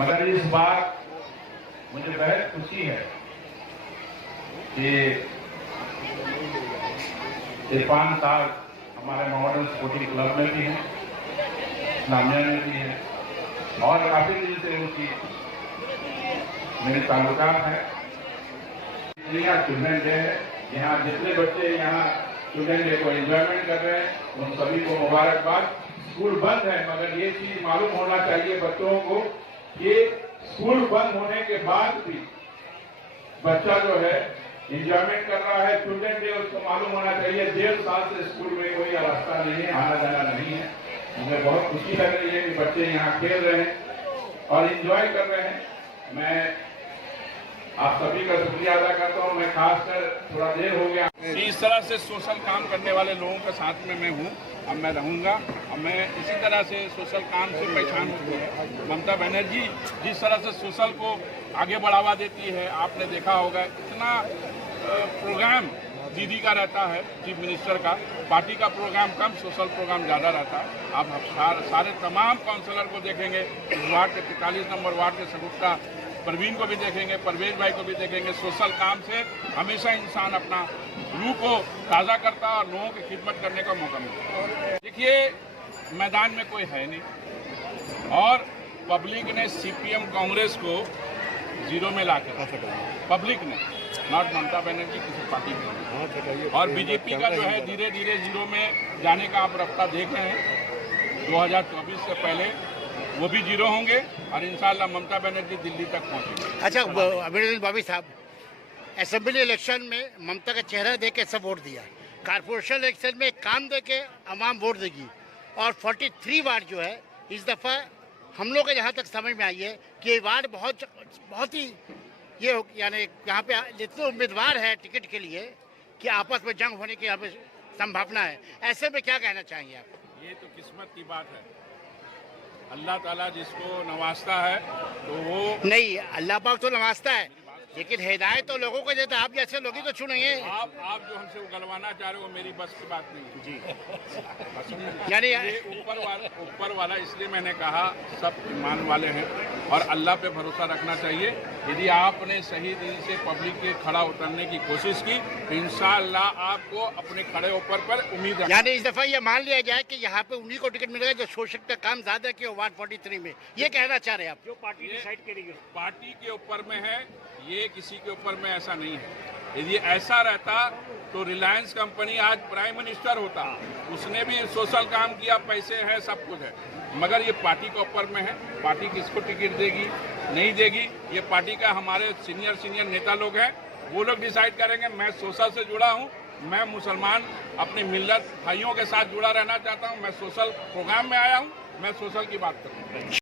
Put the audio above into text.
मगर इस बार मुझे बेहद खुशी है कि इरफान साहब हमारे मॉडर्न स्पोर्टिंग क्लब में भी हैं, इस्लामिया में भी हैं और काफी दिन से उनकी मेरे ताल्लुकात है। यहाँ चिल्ड्रन डे है, यहाँ जितने बच्चे यहाँ चिल्ड्रन डे को एंजॉयमेंट कर रहे हैं उन सभी को मुबारकबाद। स्कूल बंद है मगर ये चीज मालूम होना चाहिए बच्चों को कि स्कूल बंद होने के बाद भी बच्चा जो है एंजॉयमेंट कर रहा है। चिल्ड्रन डे उसको मालूम होना चाहिए 1.5 साल से स्कूल में कोई रास्ता नहीं है, आना जाना नहीं है। मुझे बहुत खुशी लग रही है कि बच्चे यहाँ खेल रहे हैं और एंजॉय कर रहे हैं। मैं आप सभी का शुक्रिया अदा करता हूँ। मैं खासकर थोड़ा देर हो गया इस तरह से सोशल काम करने वाले लोगों के साथ में मैं हूँ, अब मैं रहूँगा। अब मैं इसी तरह से सोशल काम से पहचान होती है। ममता बनर्जी जिस तरह से सोशल को आगे बढ़ावा देती है, आपने देखा होगा इतना प्रोग्राम दीदी का रहता है, चीफ मिनिस्टर का। पार्टी का प्रोग्राम कम, सोशल प्रोग्राम ज़्यादा रहता है। आप सारे तमाम काउंसलर को देखेंगे, इस वार्ड के 43 नंबर वार्ड के सगुफ्ता परवीन को भी देखेंगे, परवेज भाई को भी देखेंगे। सोशल काम से हमेशा इंसान अपना रूह को ताज़ा करता है और लोगों की खिदमत करने का मौका मिलता है। देखिए मैदान में कोई है नहीं और पब्लिक ने सीपीएम कांग्रेस को जीरो में लाकर, पब्लिक ने, नॉट ममता बनर्जी किसी पार्टी में, और बीजेपी का जो है धीरे धीरे जीरो में जाने का आप रफ्ता देख रहे हैं। 2024 से पहले वो भी जीरो होंगे और इंशाल्लाह ममता बनर्जी दिल्ली तक पहुंचेंगे। अच्छा अभिनंदन बाबी साहब, असेंबली इलेक्शन में ममता का चेहरा देख के सब वोट दिया, कारपोरेशन इलेक्शन में काम दे के अवाम वोट देगी और 43 वार्ड जो है इस दफ़ा हम लोग को जहाँ तक समझ में आई है कि ये वार्ड बहुत ही ये यानी यहाँ पे जितने उम्मीदवार है टिकट के लिए कि आपस में जंग होने की यहाँ पे संभावना है। ऐसे में क्या कहना चाहेंगे आप? ये तो किस्मत की बात है, अल्लाह ताला जिसको नवाजता है तो वो नहीं, अल्लाह पाक तो नवाजता है लेकिन हिदायत तो लोगों को देता है। आप जैसे लोग ही तो चुनेंगे। आप जो हमसे उगलवाना चाह रहे हो मेरी बस की बात नहीं जी। यानी ऊपर वाला इसलिए मैंने कहा सब ईमान वाले हैं और अल्लाह पे भरोसा रखना चाहिए। यदि आपने सही दिल से पब्लिक के खड़ा उतरने की कोशिश की तो इंशाअल्लाह आपको अपने खड़े ऊपर पर उम्मीद है। यानी इस दफा ये मान लिया जाए कि यहाँ पे उन्हीं को टिकट मिलेगा जो सोशल का काम ज्यादा किया वार्ड 43 में, ये कहना चाह रहे हैं आप? जो पार्टी डिसाइड करेगी, पार्टी के ऊपर में है, ये किसी के ऊपर में ऐसा नहीं है। यदि ऐसा रहता तो रिलायंस कंपनी आज प्राइम मिनिस्टर होता, उसने भी सोशल काम किया, पैसे हैं, सब कुछ है। मगर ये पार्टी के ऊपर में है, पार्टी किसको टिकट देगी नहीं देगी ये पार्टी का हमारे सीनियर नेता लोग हैं, वो लोग डिसाइड करेंगे। मैं सोशल से जुड़ा हूँ, मैं मुसलमान अपनी मिल्लत भाइयों के साथ जुड़ा रहना चाहता हूँ। मैं सोशल प्रोग्राम में आया हूँ, मैं सोशल की बात करूँ।